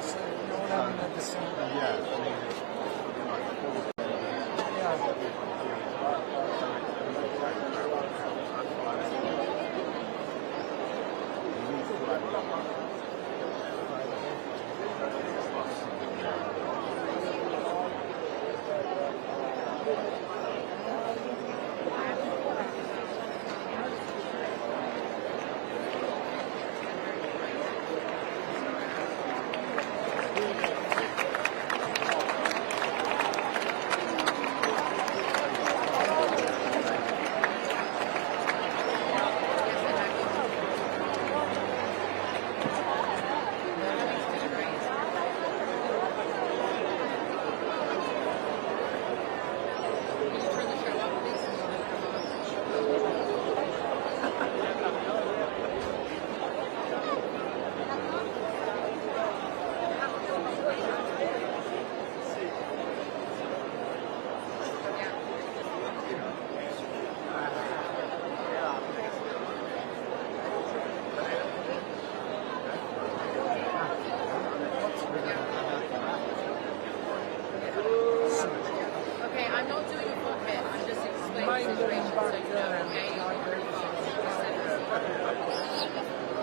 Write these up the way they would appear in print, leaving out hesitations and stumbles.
So you're all having the same. Yeah,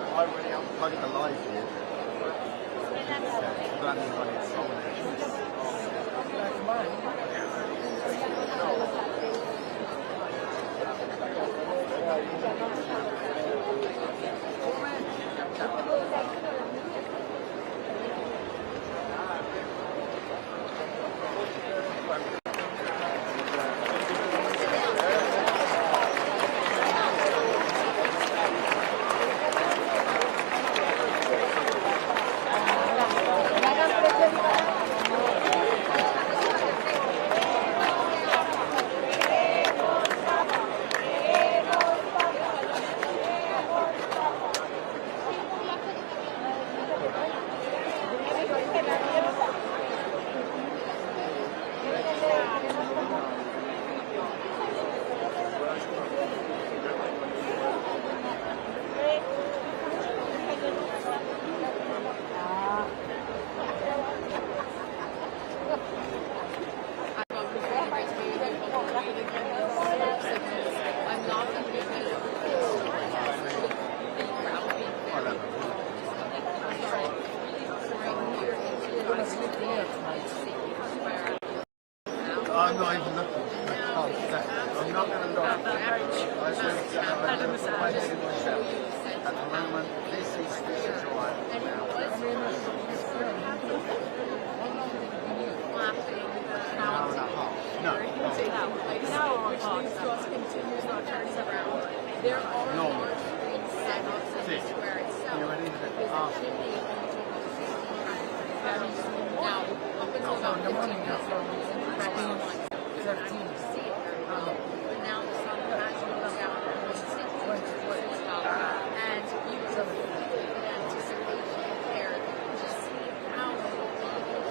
I mean, it's like the live here. Running on its own. I'm not even looking. I'm not going to look. I said, I'm going to put my head in my shelf. At the moment, this is why I'm now. An hour and a half. No. Normal. Six. You ready to now, up until about 15 minutes, but now the sun has moved down and you can anticipate there to see how many people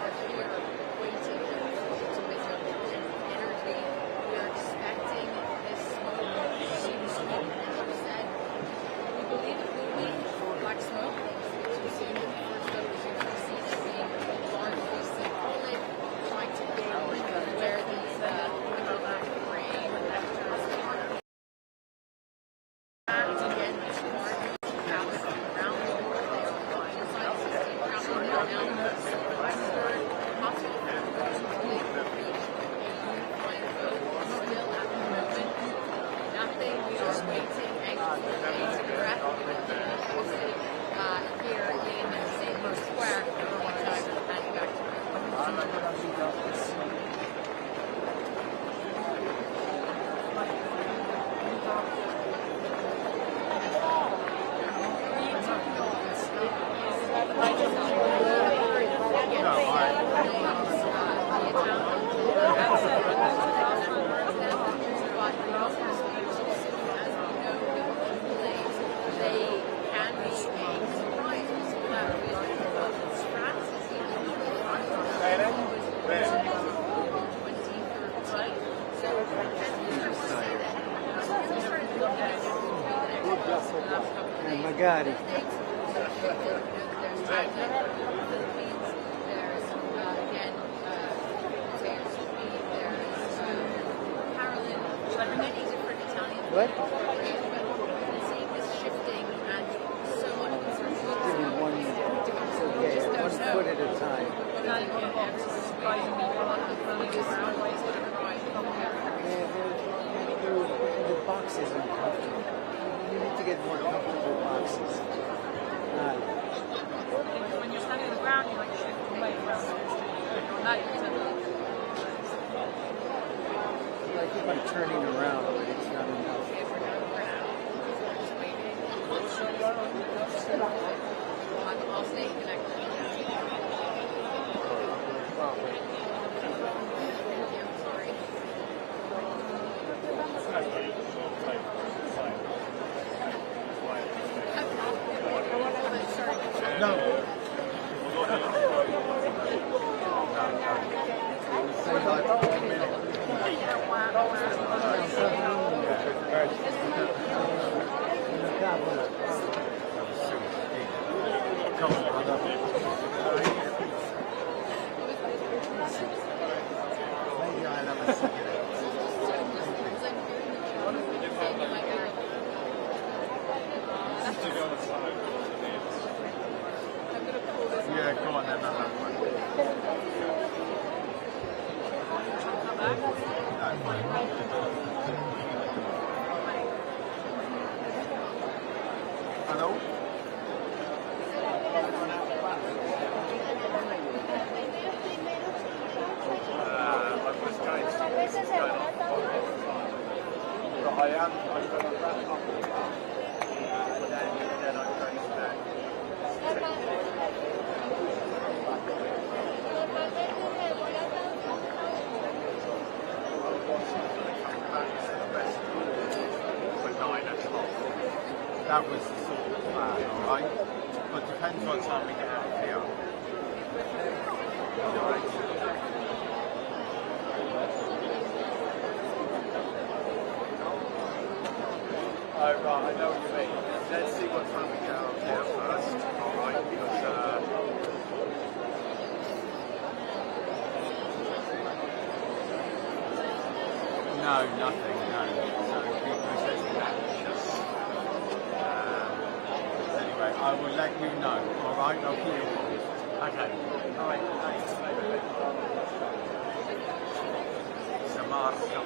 are here waiting to visit and energy. We're expecting this smoke to sweep, as you said. We believe it will be black smoke. Too soon to be first over to being largely symbolic, trying to gauge where these rain vectors are. And again, this Cardinals palace around the world, they are flying inside Sistine Chapel now. Possible for really reach a unifying vote still at the moment. Nothing. We are waiting anxiously to breath here in St. Louis Square. And back to Magari. Philippines, there's again, there's Carolyn, many different Italian What? but we're seeing this shifting and so much uncertainty. Give me one, We just one don't know. foot at a time. The boxes are comfortable. You need to get more comfortable boxes. When you're standing on the ground, you like shift away from on that you can I keep on turning around, but it's not enough. I'll stay connected. Sorry. No. Say like 1 minute. Come on, brother. Maybe I'll have a cigarette. Yeah, go on then, I'll have one. Hello? I am. I'm going to wrap up and then I'm going to that was the sort of plan, alright? But depends what time we get out of here. Alright? Oh, right, I know what you mean. Let's see what time we get out of here first, alright? Because, no, nothing, no. So, we're processing that. Anyway, I will let you know, alright? I'll keep you informed. Okay. Alright, thanks. Samarska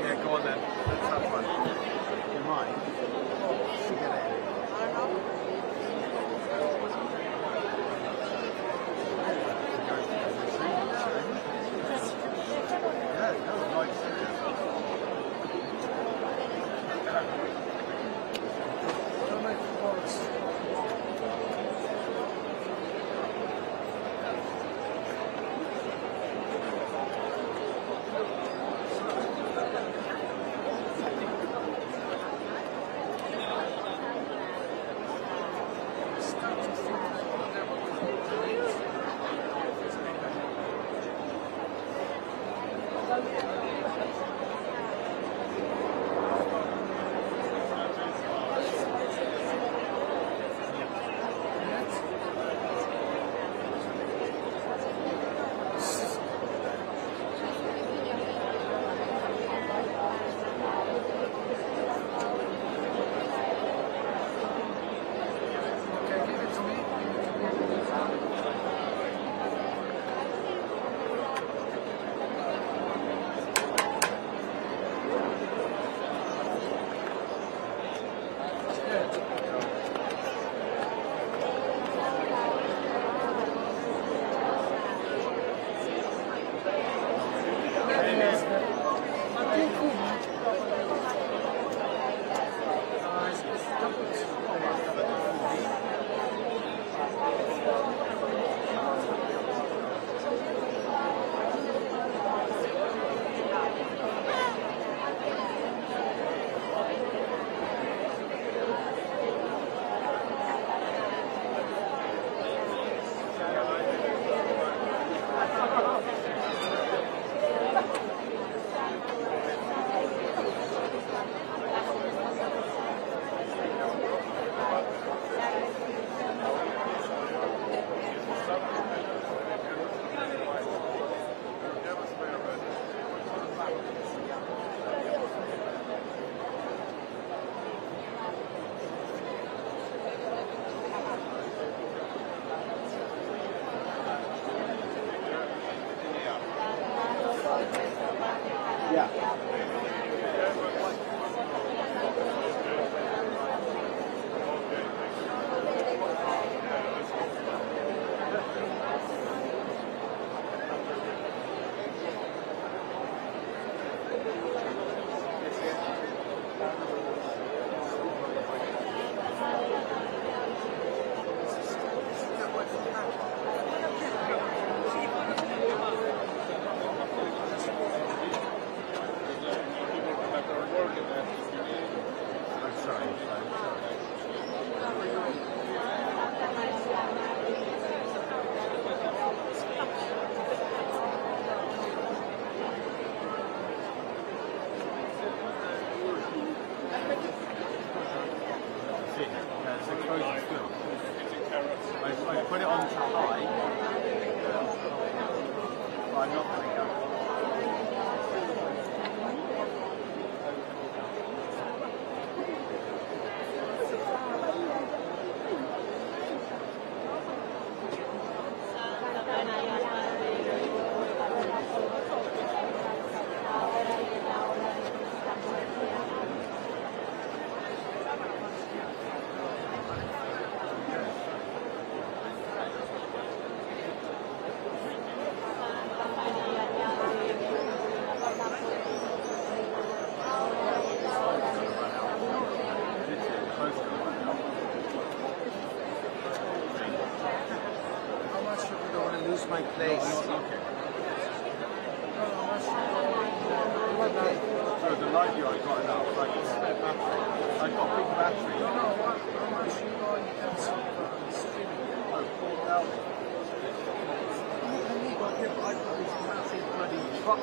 Yeah, go on then. Let's have one. You mind? Cigarette. Yeah, no, like serious. I'm not going to go. How much you don't want to lose my place? Okay. So the light you I got enough. I got a big battery. No, how much you know you can solve streaming? Oh, 4,000. I got this massive bloody truck.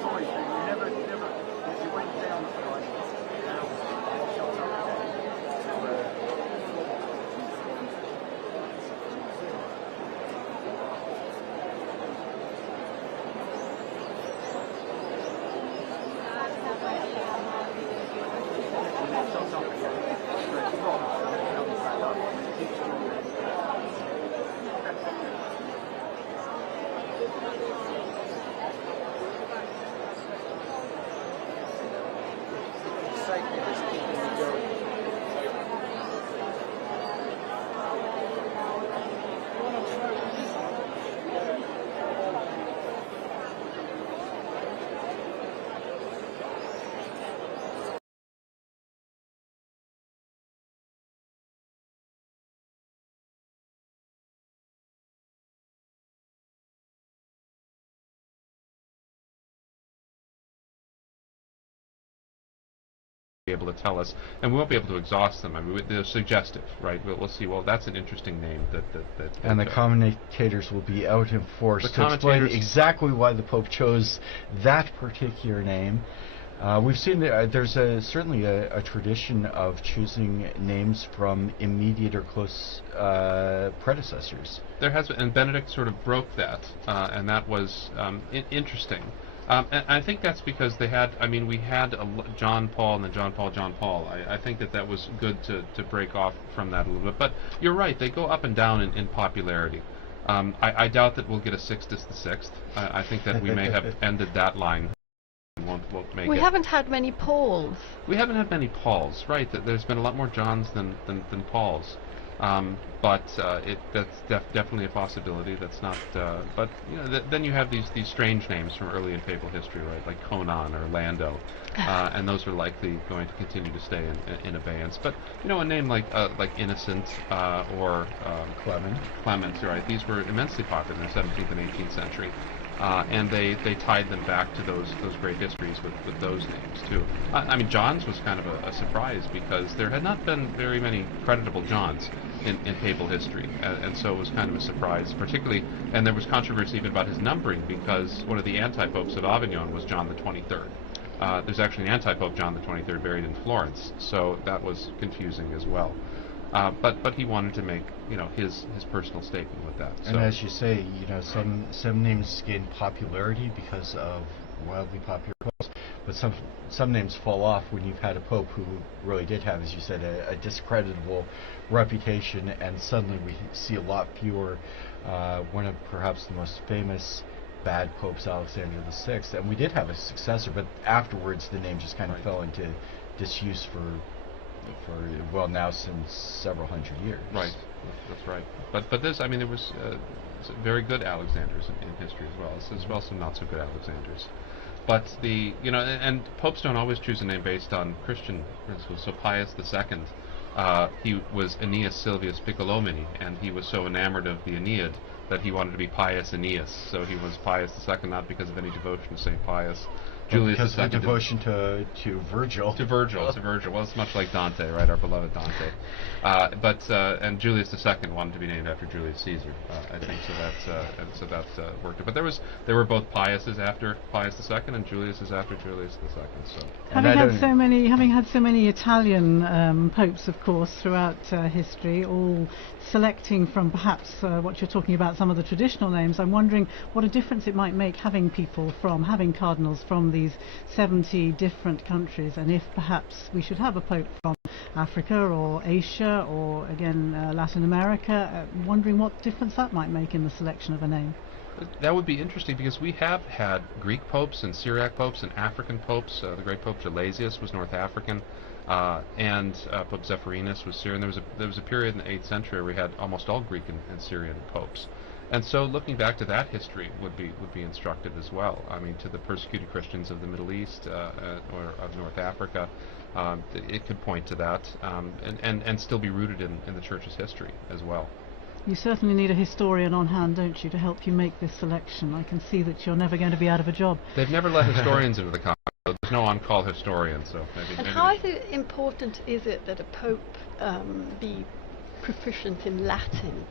Sorry, you never, you went down to like down, shut up there. Excitement is keeping me going. Be able to tell us, and we won't be able to exhaust them. I mean, they're suggestive, right? We'll see. Well, that's an interesting name. And the commentators will be out in force The to explain commentators- exactly why the Pope chose that particular name. We've seen there's certainly a tradition of choosing names from immediate or close predecessors. There has been, and Benedict sort of broke that, and that was interesting. And I think that's because they had, I mean, we had John Paul and then John Paul. I think that was good to break off from that a little bit. But you're right, they go up and down in popularity. I doubt that we'll get a Sixtus the Sixth. I think that we may have ended that line. Won't make We it. haven't had many polls. We haven't had many Pauls, right? There's been a lot more Johns than Pauls. But that's definitely a possibility. That's not. But you know, then you have these strange names from early in papal history, right? Like Conon or Lando, and those are likely going to continue to stay in abeyance. But you know, a name like Innocent or Clement, right? These were immensely popular in the 17th and 18th century. And they tied them back to those great histories with those names too. I mean, John's was kind of a surprise because there had not been very many creditable Johns in papal history, and so it was kind of a surprise, particularly. And there was controversy even about his numbering because one of the anti-popes of Avignon was John the 23rd. There's actually an anti-pope John the 23rd buried in Florence, so that was confusing as well. But he wanted to make, you know, his personal statement with that. And as you say, you know, some names gain popularity because of wildly popular popes, but some names fall off when you've had a pope who really did have, as you said, a discreditable reputation, and suddenly we see a lot fewer. One of perhaps the most famous bad popes, Alexander VI, and we did have a successor, but afterwards the name just kind of fell into disuse for now since several hundred years. Right, that's right. But this, I mean, there was very good Alexanders in history as well some not so good Alexanders. But and popes don't always choose a name based on Christian principles. So Pius II, he was Aeneas Silvius Piccolomini, and he was so enamored of the Aeneid that he wanted to be Pius Aeneas. So he was Pius II, not because of any devotion to St. Pius, Julius because II of devotion to Virgil. To Virgil. Well, it's much like Dante, right? Our beloved Dante. And Julius II wanted to be named after Julius Caesar. I think so. That worked. But there were both Piuses after Pius II, and Juliuses after Julius II. So Having had so many Italian popes, of course, throughout history, all selecting from perhaps what you're talking about, some of the traditional names, I'm wondering what a difference it might make having cardinals from these 70 different countries, and if perhaps we should have a pope from Africa or Asia or again Latin America, wondering what difference that might make in the selection of a name. that would be interesting, because we have had Greek popes and Syriac popes and African popes. The great Pope Gelasius was North African, and Pope Zephyrinus was Syrian. There was a period in the 8th century where we had almost all Greek and Syrian popes. And so looking back to that history would be instructive as well. I mean, to the persecuted Christians of the Middle East or of North Africa, it could point to that, and still be rooted in the Church's history as well. You certainly need a historian on hand, don't you, to help you make this selection. I can see that you're never going to be out of a job. They've never let historians into the Conclave, so there's no on-call historian. So maybe how important is it that a pope be proficient in Latin?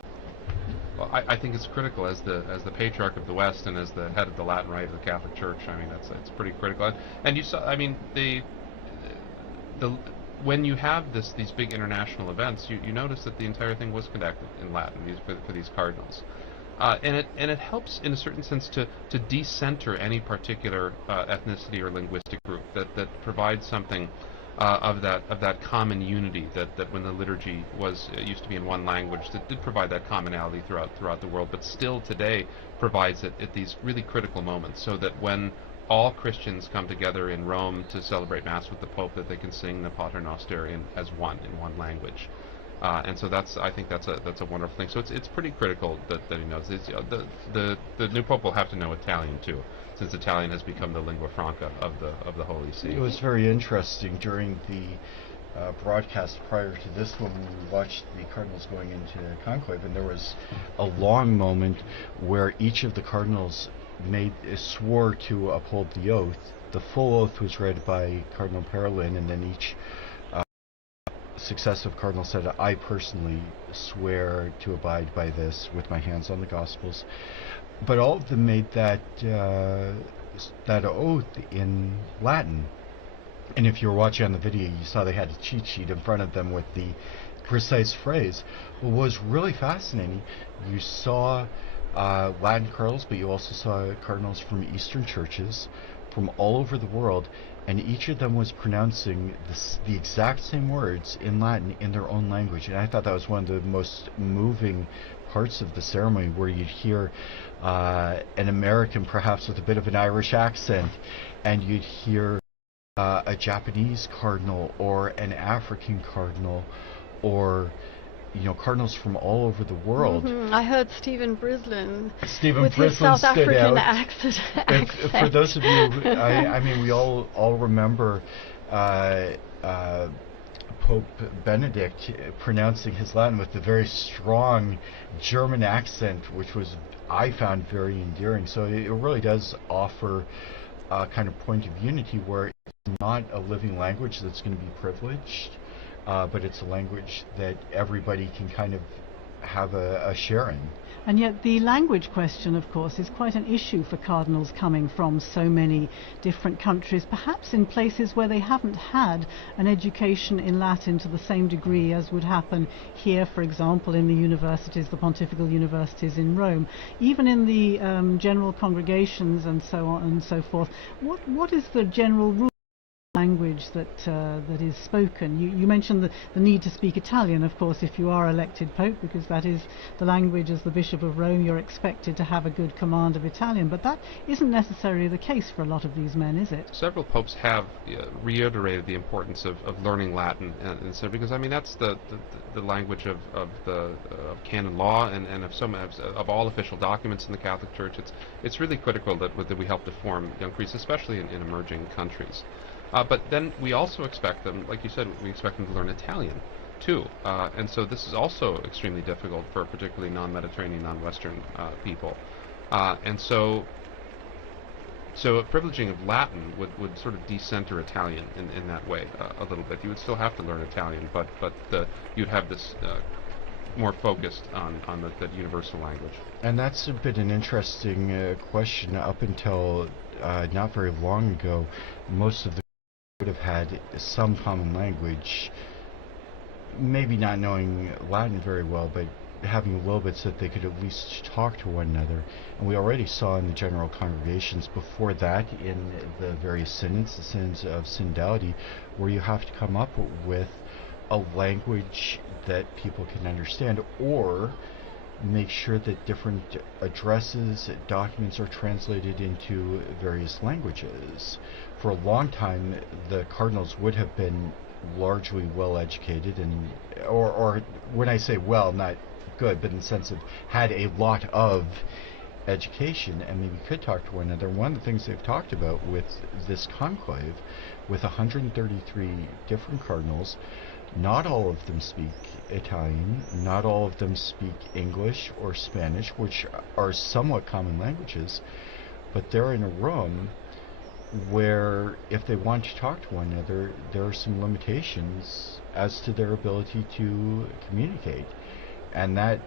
Well, I think it's critical as the patriarch of the West and as the head of the Latin Rite of the Catholic Church. I mean, it's pretty critical. And you saw, I mean, when you have these big international events, you notice that the entire thing was conducted in Latin for these cardinals, and it helps in a certain sense to decenter any particular ethnicity or linguistic group, that provides something of that common unity that when the liturgy used to be in one language, that did provide that commonality throughout the world, but still today provides it at these really critical moments, so that when all Christians come together in Rome to celebrate Mass with the Pope, that they can sing the Pater Noster in one language. And so I think that's a wonderful thing. So it's pretty critical that he knows. The new Pope will have to know Italian too, since Italian has become the lingua franca of the Holy See. It was very interesting during the broadcast prior to this when we watched the Cardinals going into Conclave, and there was a long moment where each of the Cardinals swore to uphold the oath. The full oath was read by Cardinal Parolin, and then each successive cardinal said, "I personally swear to abide by this with my hands on the Gospels." But all of them made that oath in Latin. And if you were watching on the video, you saw they had a cheat sheet in front of them with the precise phrase. What was really fascinating, you saw Latin cardinals, but you also saw cardinals from Eastern churches from all over the world, and each of them was pronouncing the exact same words in Latin in their own language. And I thought that was one of the most moving parts of the ceremony, where you'd hear an American perhaps with a bit of an Irish accent, and you'd hear a Japanese cardinal or an African cardinal, or cardinals from all over the world. I heard Stephen Brislin with his South African accent. For those of you, I mean, we all remember Pope Benedict pronouncing his Latin with a very strong German accent, which I found very endearing. So it really does offer a kind of point of unity, where it's not a living language that's going to be privileged, but it's a language that everybody can kind of have a share in. And yet the language question, of course, is quite an issue for cardinals coming from so many different countries, perhaps in places where they haven't had an education in Latin to the same degree as would happen here, for example, in the universities, the pontifical universities in Rome. Even in the general congregations and so on and so forth, what is the general rule language that is spoken? You mentioned the need to speak Italian, of course, if you are elected Pope, because that is the language. As the Bishop of Rome, you're expected to have a good command of Italian, but that isn't necessarily the case for a lot of these men, is it? Several popes have reiterated the importance of learning Latin, and so, because I mean that's the language of canon law and of all official documents in the Catholic Church. It's really critical that we help to form young priests, especially in emerging countries. But then we also expect them, like you said, we expect them to learn Italian too. And so this is also extremely difficult for particularly non-Mediterranean, non-Western people. And so So a privileging of Latin would sort of decenter Italian in that way a little bit. You would still have to learn Italian, but you'd have this more focused on the universal language. And that's a bit an interesting question. Up until not very long ago, most of the would have had some common language, maybe not knowing Latin very well, but having a little bit so that they could at least talk to one another. And we already saw in the general congregations before that in the various synods, the synods of synodality, where you have to come up with a language that people can understand, or make sure that different addresses, documents are translated into various languages. For a long time, the cardinals would have been largely well educated, and or when I say well, not good, but in the sense of had a lot of education and maybe could talk to one another. One of the things they've talked about with this conclave, with 133 different cardinals, not all of them speak Italian, not all of them speak English or Spanish, which are somewhat common languages, but they're in a room where if they want to talk to one another, there are some limitations as to their ability to communicate. And that,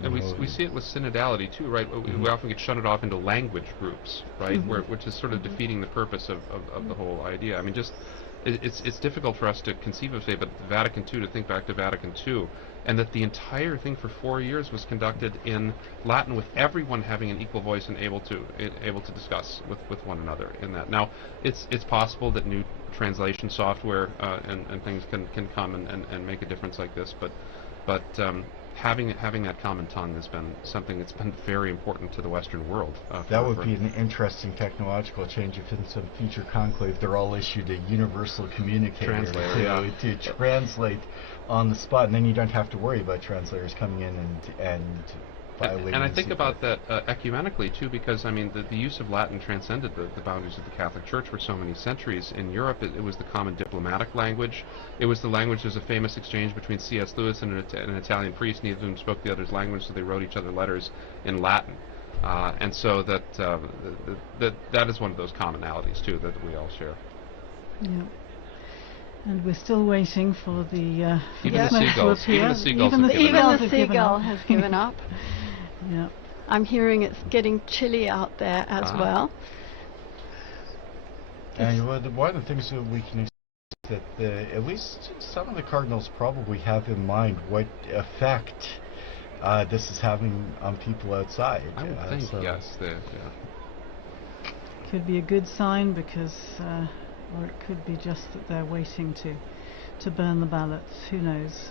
and we see it with synodality too, right? We often get shunted off into language groups, right? Which is sort of defeating the purpose of the whole idea. I mean, just it's difficult for us to conceive of, say, but Vatican II, to think back to Vatican II, and that the entire thing for 4 years was conducted in Latin, with everyone having an equal voice and able to discuss with one another in that. Now, it's possible that new translation software and things can come and make a difference like this, but having that common tongue has been something that's been very important to the Western world. That would be an interesting technological change if in some future conclave they're all issued a universal communicator to translate on the spot, and then you don't have to worry about translators coming in and violating. And I think about that ecumenically too, because I mean the use of Latin transcended the boundaries of the Catholic Church for so many centuries. In Europe, it was the common diplomatic language. It was the language. There's a famous exchange between C.S. Lewis and an Italian priest. Neither of them spoke the other's language, so they wrote each other letters in Latin. And so that is one of those commonalities too that we all share. Yeah. And we're still waiting for the even the seagulls. Even the seagulls Even the seagull has given up. Yeah. I'm hearing it's getting chilly out there as well. And one of the things that we can expect is that at least some of the cardinals probably have in mind what effect this is having on people outside. I would think, yes. Could be a good sign, because or it could be just that they're waiting to burn the ballots. Who knows?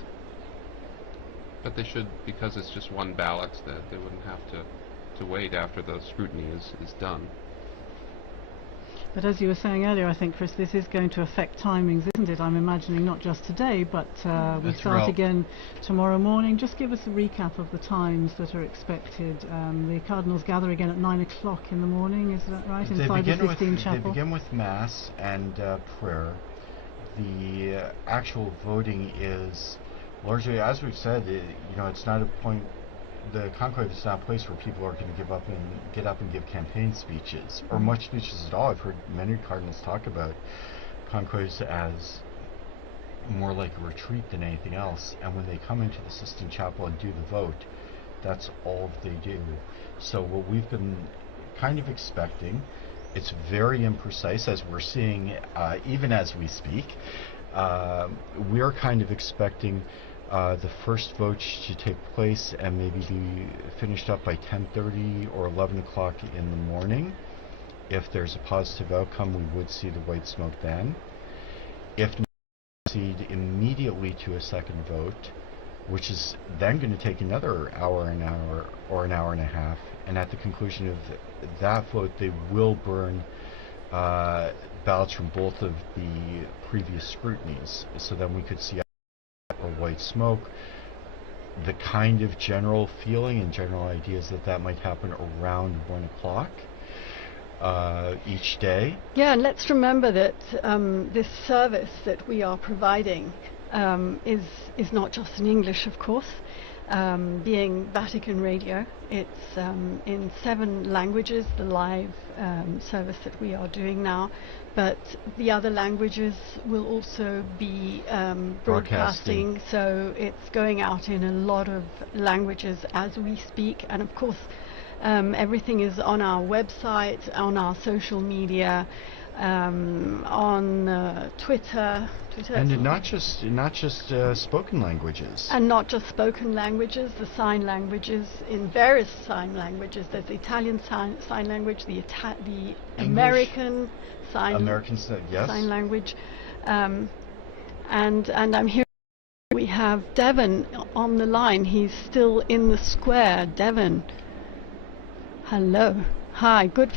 But they should, because it's just one ballot, that they wouldn't have to wait after the scrutiny is done. But as you were saying earlier, I think, Chris, this is going to affect timings, isn't it? I'm imagining not just today, but we start again tomorrow morning. Just give us a recap of the times that are expected. The Cardinals gather again at 9 o'clock in the morning, is that right? Inside the Sistine Chapel. They begin with Mass and prayer. The actual voting is largely, as we've said, it's not a point. The conclave is not a place where people are going to get up and give campaign speeches, or much speeches at all. I've heard many cardinals talk about conclaves as more like a retreat than anything else. And when they come into the Sistine Chapel and do the vote, that's all they do. So what we've been kind of expecting, it's very imprecise, as we're seeing even as we speak. We're kind of expecting the first vote to take place and maybe be finished up by 10:30 or 11 o'clock in the morning. If there's a positive outcome, we would see the white smoke then. If not, proceed immediately to a second vote, which is then going to take another hour or an hour and a half. And at the conclusion of that vote, they will burn ballots from both of the previous scrutinies. So then we could see or white smoke. The kind of general feeling and general ideas that might happen around 1 o'clock each day. Yeah, and let's remember that this service that we are providing is not just in English, of course. being Vatican Radio. It's in 7 languages, the live service that we are doing now, but the other languages will also be broadcasting, so it's going out in a lot of languages as we speak, and of course everything is on our website, on our social media, on Twitter, And not just spoken languages. and not just spoken languages, the sign languages, in various sign languages. There's the Italian sign language, the American Yes. sign language, and I'm here. We have Devon on the line. He's still in the square. Devon, hello, hi, good.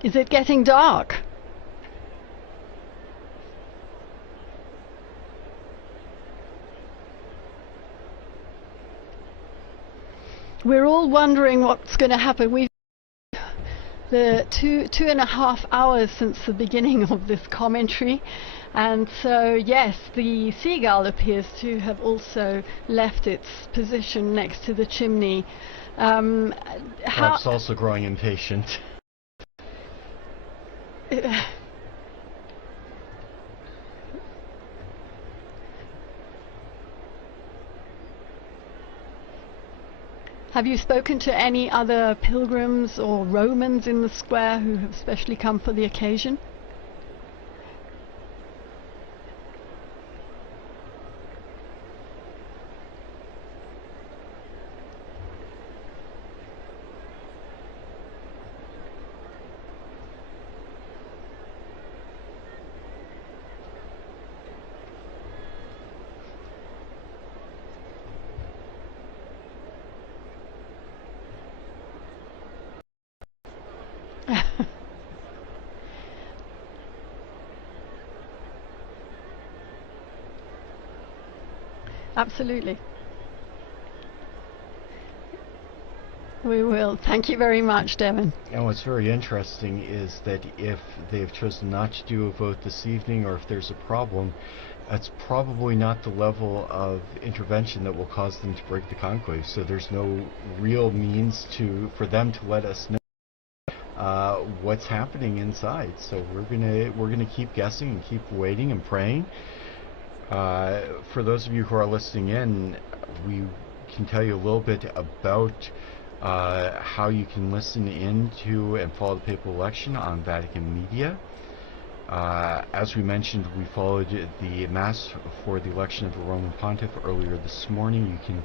Is it getting dark? We're all wondering what's going to happen. We've the two and a half hours since the beginning of this commentary, and so yes, the seagull appears to have also left its position next to the chimney. Perhaps also growing impatient. Have you spoken to any other pilgrims or Romans in the square who have specially come for the occasion? Absolutely. We will. Thank you very much, Devon. And what's very interesting is that if they've chosen not to do a vote this evening, or if there's a problem, that's probably not the level of intervention that will cause them to break the conclave. So there's no real means for them to let us know what's happening inside. So we're gonna keep guessing and keep waiting and praying. For those of you who are listening in, we can tell you a little bit about how you can listen in to and follow the papal election on Vatican Media. As we mentioned, we followed the Mass for the election of the Roman Pontiff earlier this morning. You can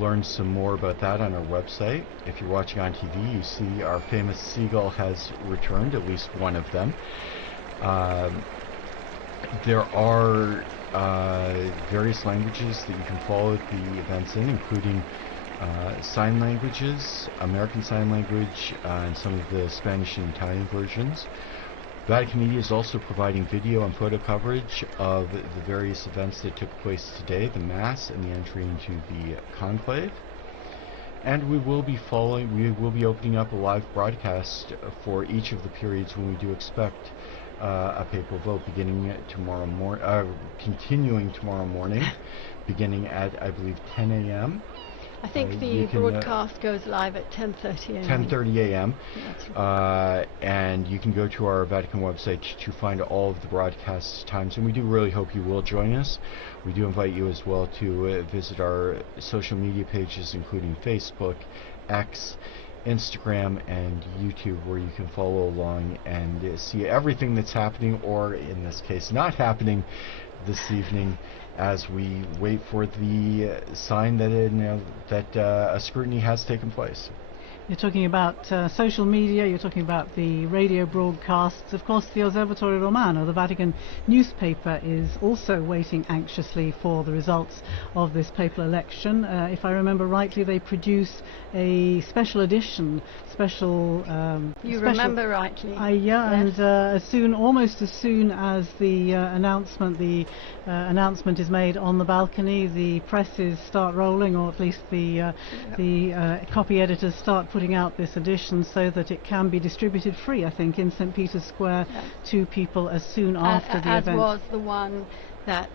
learn some more about that on our website. If you're watching on TV, you see our famous seagull has returned, at least one of them. There are various languages that you can follow the events in, including sign languages, American Sign Language, and some of the Spanish and Italian versions. Vatican Media is also providing video and photo coverage of the various events that took place today, the Mass and the entry into the Conclave. And we will be opening up a live broadcast for each of the periods when we do expect a papal vote, continuing tomorrow morning, beginning at, I believe, 10 a.m. I think the broadcast goes live at 10:30 a.m. 10:30 a.m. That's right. And you can go to our Vatican website to find all of the broadcast times, and we do really hope you will join us. We do invite you as well to visit our social media pages, including Facebook, X, Instagram, and YouTube, where you can follow along and see everything that's happening, or in this case not happening, this evening, as we wait for the sign that a scrutiny has taken place. You're talking about social media, you're talking about the radio broadcasts. Of course, the Osservatore Romano, the Vatican newspaper, is also waiting anxiously for the results of this papal election. If I remember rightly, they produce a special edition, You remember rightly. And almost as soon as the announcement is made on the balcony, the presses start rolling, or at least the copy editors start putting out this edition so that it can be distributed free, I think, in St. Peter's Square to people as soon after the event. As was the one that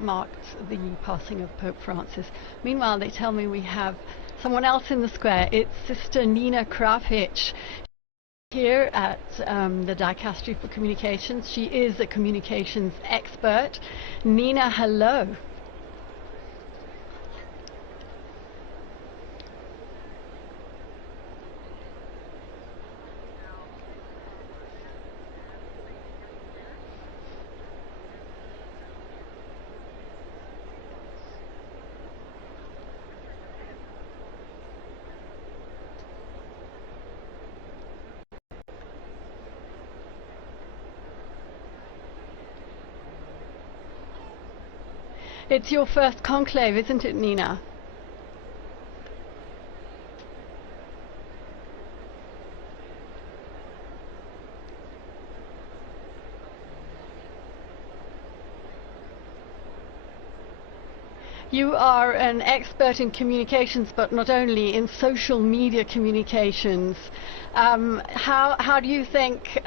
marked the passing of Pope Francis. Meanwhile, they tell me we have someone else in the square. It's Sister Nina Krafich here at the Dicastery for Communications. She is a communications expert. Nina, hello. It's your first conclave, isn't it, Nina? You are an expert in communications, but not only in social media communications. How do you think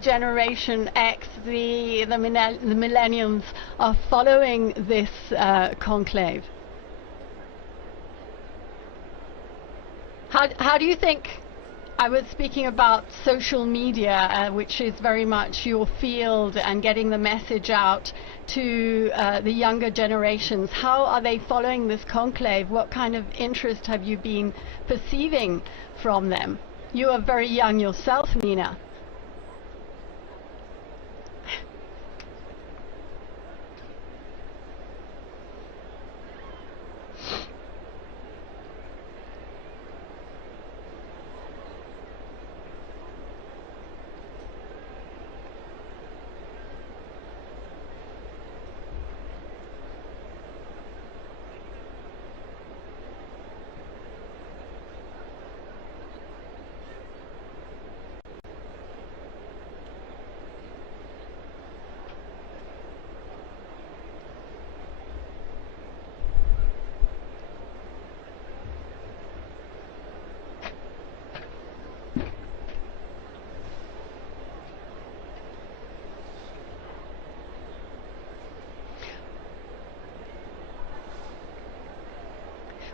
Generation X, the millennials, are following this conclave? How do you think? I was speaking about social media, which is very much your field, and getting the message out to the younger generations. How are they following this conclave? What kind of interest have you been perceiving from them? You are very young yourself, Nina.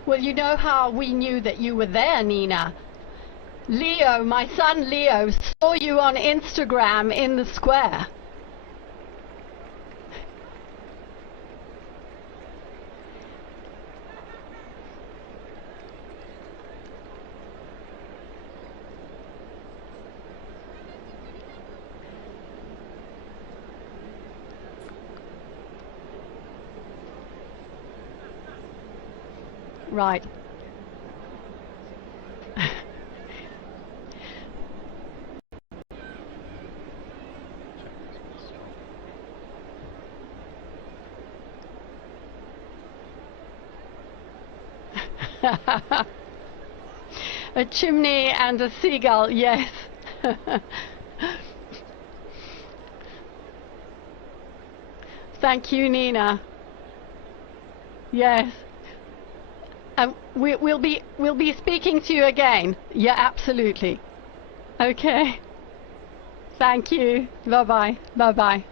Well, you know how we knew that you were there, Nina? Leo, my son Leo, saw you on Instagram in the square. Right. A chimney and a seagull, yes. Thank you, Nina. Yes. We'll be speaking to you again. Yeah, absolutely. Okay. Thank you. Bye-bye. Bye-bye.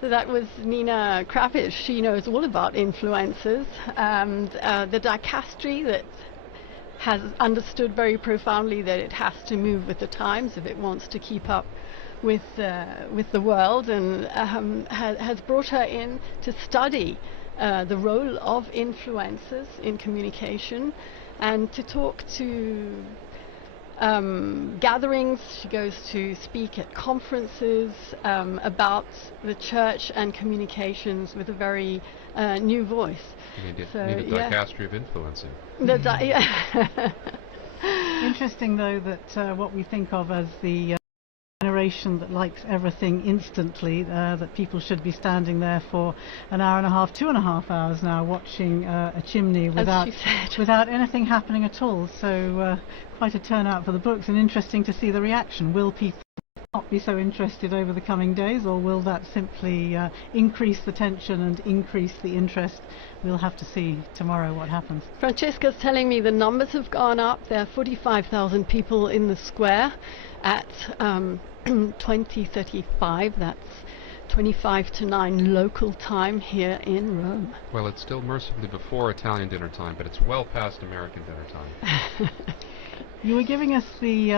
So that was Nina Krafich. She knows all about influencers, and the dicastery that has understood very profoundly that it has to move with the times if it wants to keep up with the world, and has brought her in to study the role of influencers in communication, and to talk to gatherings. She goes to speak at conferences about the church and communications with a very new voice. You need a dicastery of influencing. Yeah. Interesting, though, that what we think of as the generation that likes everything instantly, that people should be standing there for an hour and a half, 2.5 hours now, watching a chimney without anything happening at all. So quite a turnout for the books, and interesting to see the reaction. Will people not be so interested over the coming days, or will that simply increase the tension and increase the interest? We'll have to see tomorrow what happens. Francesca's telling me the numbers have gone up. There are 45,000 people in the square at 20:35. That's 25 to 9 local time here in Rome. Well, it's still mercifully before Italian dinner time, but it's well past American dinner time. You were giving us the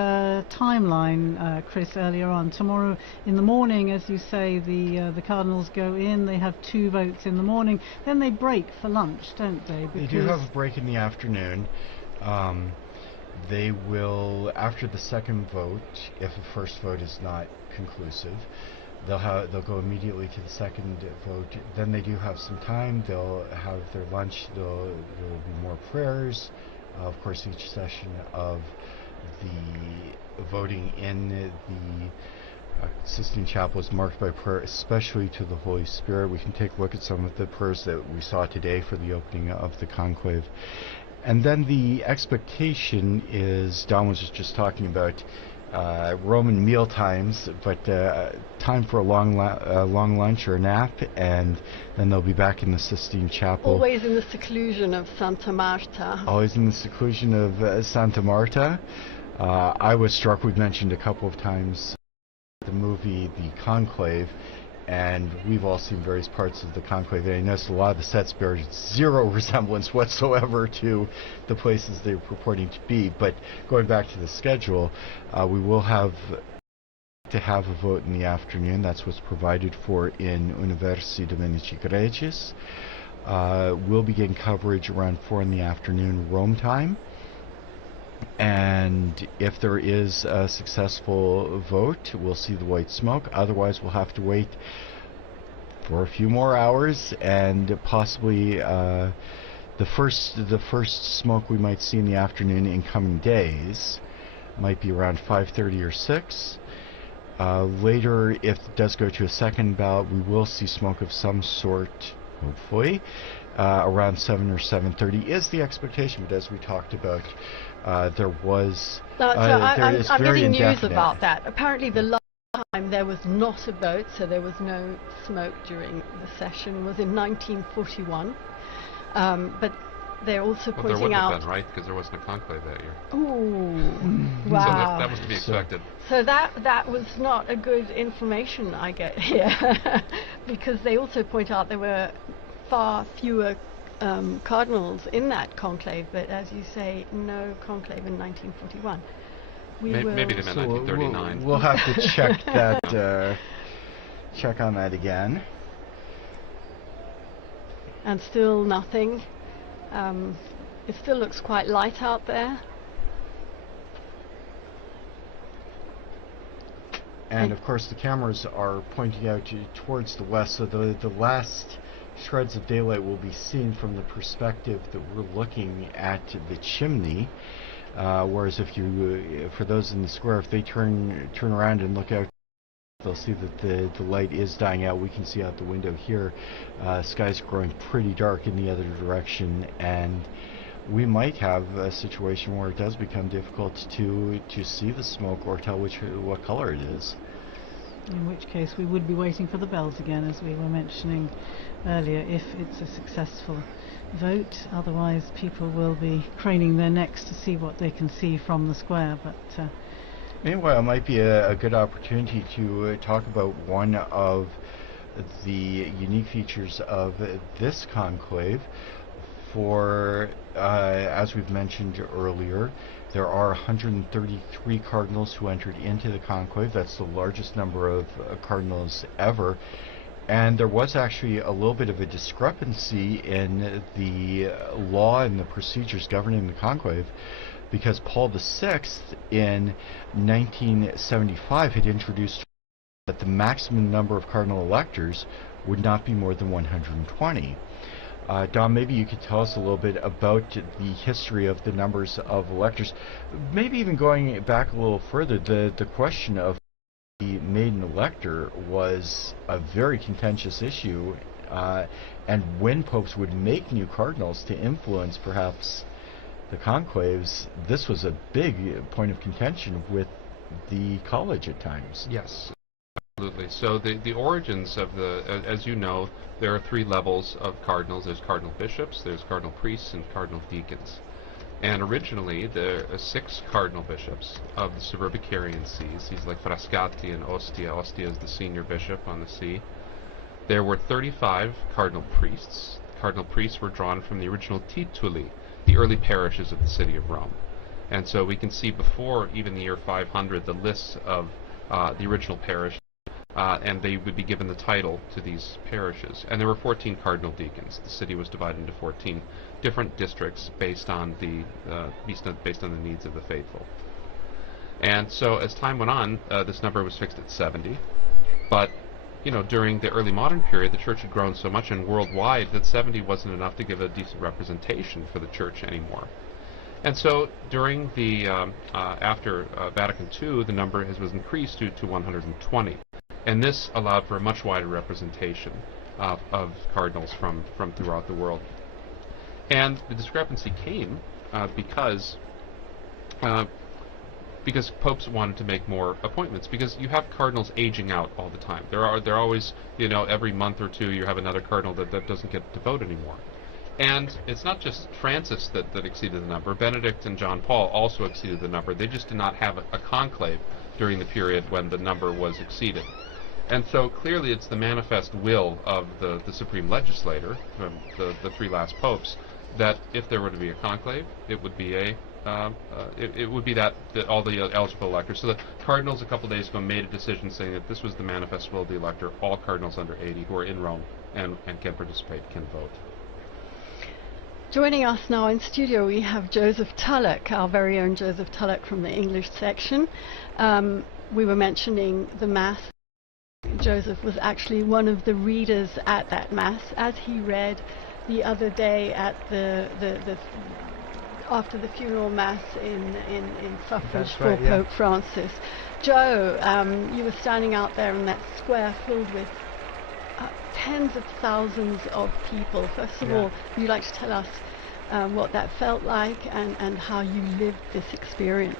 timeline, Chris, earlier on. Tomorrow in the morning, as you say, the Cardinals go in. They have 2 votes in the morning. Then they break for lunch, don't they? They do have a break in the afternoon. They will, after the second vote, if the first vote is not conclusive, they'll go immediately to the second vote. Then they do have some time. They'll have their lunch. There will be more prayers. Of course, each session of the voting in the Sistine Chapel is marked by prayer, especially to the Holy Spirit. We can take a look at some of the prayers that we saw today for the opening of the conclave. And then the expectation is, Don was just talking about Roman meal times, but time for a long lunch or a nap, and then they'll be back in the Sistine Chapel. Always in the seclusion of Santa Marta. Always in the seclusion of Santa Marta. I was struck, we've mentioned a couple of times the movie The Conclave, and we've all seen various parts of the conclave, and I noticed a lot of the sets bear zero resemblance whatsoever to the places they're purporting to be. But going back to the schedule, we will have to have a vote in the afternoon. That's what's provided for in Universi Dominici Gregis. We'll begin coverage around 4 in the afternoon Rome time. And if there is a successful vote, we'll see the white smoke. Otherwise, we'll have to wait for a few more hours, and possibly the first smoke we might see in the afternoon in coming days might be around 5:30 or 6. Later, if it does go to a second ballot, we will see smoke of some sort, hopefully, around 7 or 7:30 is the expectation. But as we talked about, there was... I'm getting news about that. Apparently the last time there was not a vote, so there was no smoke during the session, was in 1941. But they're also pointing there wouldn't out... have been, right? Because there wasn't a conclave that year. Ooh, wow. So that was to be expected. So that was not a good information I get here. Because they also point out there were far fewer cardinals in that conclave, but as you say, no conclave in 1941. Maybe they meant 1939. We'll have to check that. Check on that again. And still nothing. It still looks quite light out there. And of course, the cameras are pointing out towards the west, so the last shreds of daylight will be seen from the perspective that we're looking at the chimney. Whereas if you, for those in the square, if they turn around and look out, they'll see that the light is dying out. We can see out the window here, sky's growing pretty dark in the other direction, and we might have a situation where it does become difficult to see the smoke or tell what color it is. In which case we would be waiting for the bells again, as we were mentioning earlier, if it's a successful vote. Otherwise people will be craning their necks to see what they can see from the square. But meanwhile, it might be a good opportunity to talk about one of the unique features of this conclave. For, as we've mentioned earlier, there are 133 cardinals who entered into the conclave. That's the largest number of cardinals ever. And there was actually a little bit of a discrepancy in the law and the procedures governing the conclave, because Paul VI in 1975 had introduced that the maximum number of cardinal electors would not be more than 120. Dom, maybe you could tell us a little bit about the history of the numbers of electors. Maybe even going back a little further, the question of the maiden elector was a very contentious issue, and when popes would make new cardinals to influence perhaps the conclaves, this was a big point of contention with the college at times. Yes, absolutely. So the origins of as you know, there are three levels of cardinals. There's cardinal bishops, there's cardinal priests, and cardinal deacons. And originally, there are 6 cardinal bishops of the Suburbicarian sees. He's like Frascati and Ostia. Ostia is the senior bishop on the see. There were 35 cardinal priests. Cardinal priests were drawn from the original tituli, the early parishes of the city of Rome. And so we can see before even the year 500 the lists of the original parish, and they would be given the title to these parishes. And there were 14 cardinal deacons. The city was divided into 14 different districts based on the needs of the faithful. And so as time went on, this number was fixed at 70. But during the early modern period, the church had grown so much and worldwide that 70 wasn't enough to give a decent representation for the church anymore. And so during the after Vatican II, the number was increased to 120. And this allowed for a much wider representation of cardinals from throughout the world. And the discrepancy came because popes wanted to make more appointments, because you have cardinals aging out all the time. They're always, every month or two you have another cardinal that doesn't get to vote anymore. And it's not just Francis that exceeded the number. Benedict and John Paul also exceeded the number. They just did not have a conclave during the period when the number was exceeded. And so clearly it's the manifest will of the supreme legislator, the 3 last popes, that if there were to be a conclave, it would be that all the eligible electors. So the cardinals a couple days ago made a decision saying that this was the manifest will of the elector. All cardinals under 80 who are in Rome and can participate can vote. Joining us now in studio, we have Joseph Tulloch, our very own Joseph Tulloch from the English section. We were mentioning the Mass. Joseph was actually one of the readers at that Mass, as he read the other day at the after the funeral Mass in suffrage for Pope Francis. Joe, you were standing out there in that square filled with tens of thousands of people. First of all, would you like to tell us what that felt like and how you lived this experience?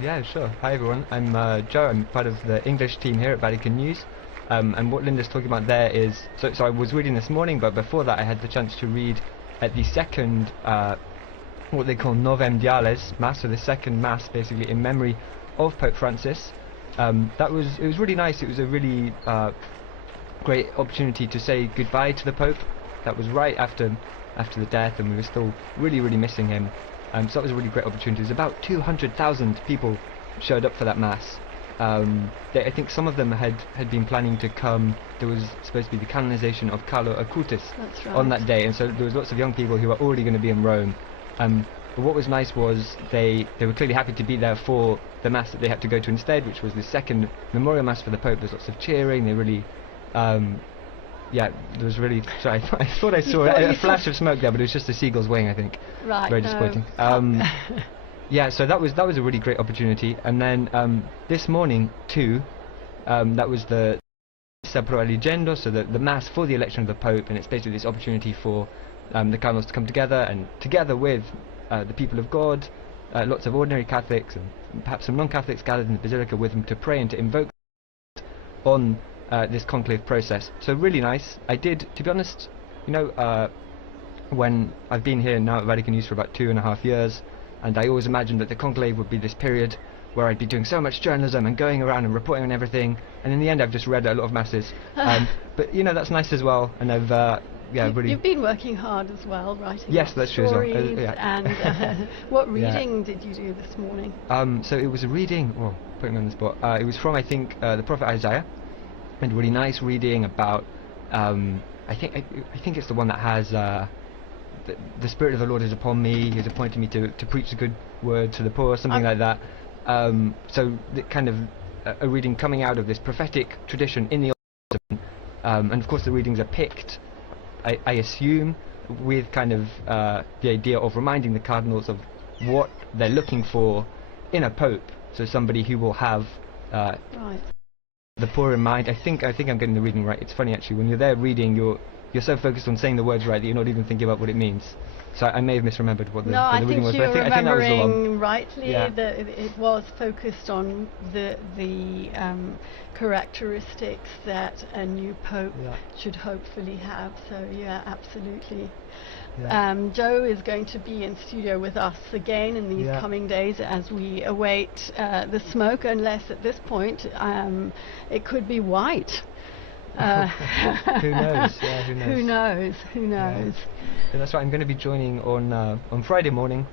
Yeah, sure. Hi everyone, I'm Joe. I'm part of the English team here at Vatican News. And what Linda's talking about there is, so I was reading this morning, but before that I had the chance to read at the second, what they call Novem Diales Mass, so the second Mass basically in memory of Pope Francis. It was really nice. It was a really great opportunity to say goodbye to the Pope. That was right after the death, and we were still really missing him. So that was a really great opportunity. There's about 200,000 people showed up for that Mass. I think some of them had been planning to come. There was supposed to be the canonization of Carlo Acutis on that day, and so there was lots of young people who were already going to be in Rome. But what was nice was they were clearly happy to be there for the Mass that they had to go to instead, which was the second memorial Mass for the Pope. There's lots of cheering. They really, there was really. Sorry, I thought I saw a flash of smoke there, but it was just a seagull's wing, I think. Right. Very disappointing. Yeah, so that was a really great opportunity. And then this morning too, that was the Pro Eligendo, so the Mass for the election of the Pope, and it's basically this opportunity for the cardinals to come together, and together with the people of God, lots of ordinary Catholics and perhaps some non-Catholics gathered in the Basilica with them to pray and to invoke on this conclave process. So really nice. I did, to be honest, when I've been here now at Vatican News for about 2.5 years, and I always imagined that the conclave would be this period where I'd be doing so much journalism and going around and reporting on everything, and in the end I've just read a lot of Masses. But that's nice as well, and I've really... You've been working hard as well, writing yes, that's true as well. And what reading did you do this morning? So it was a reading, putting me on the spot, it was from, I think, the prophet Isaiah, and really nice reading about, I think it's the one that has... The Spirit of the Lord is upon me, He has appointed me to preach the good word to the poor, something like that. So the kind of a reading coming out of this prophetic tradition in the Old Testament, and of course the readings are picked, I assume, with kind of the idea of reminding the cardinals of what they're looking for in a pope. So somebody who will have Right. the poor in mind. I think I'm getting the reading right. It's funny actually, when you're there reading, you're so focused on saying the words right that you're not even thinking about what it means. So I may have misremembered what the, No, what I the reading think was, you're but I think that was the one. remembering rightly Yeah. that it was focused on the characteristics that a new pope Yeah. should hopefully have. So yeah, absolutely. Yeah. Joe is going to be in studio with us again in these Yeah. coming days as we await the smoke, unless at this point it could be white. Who knows? Yeah, who knows? Who knows? Who knows? So that's right. I'm going to be joining on Friday morning.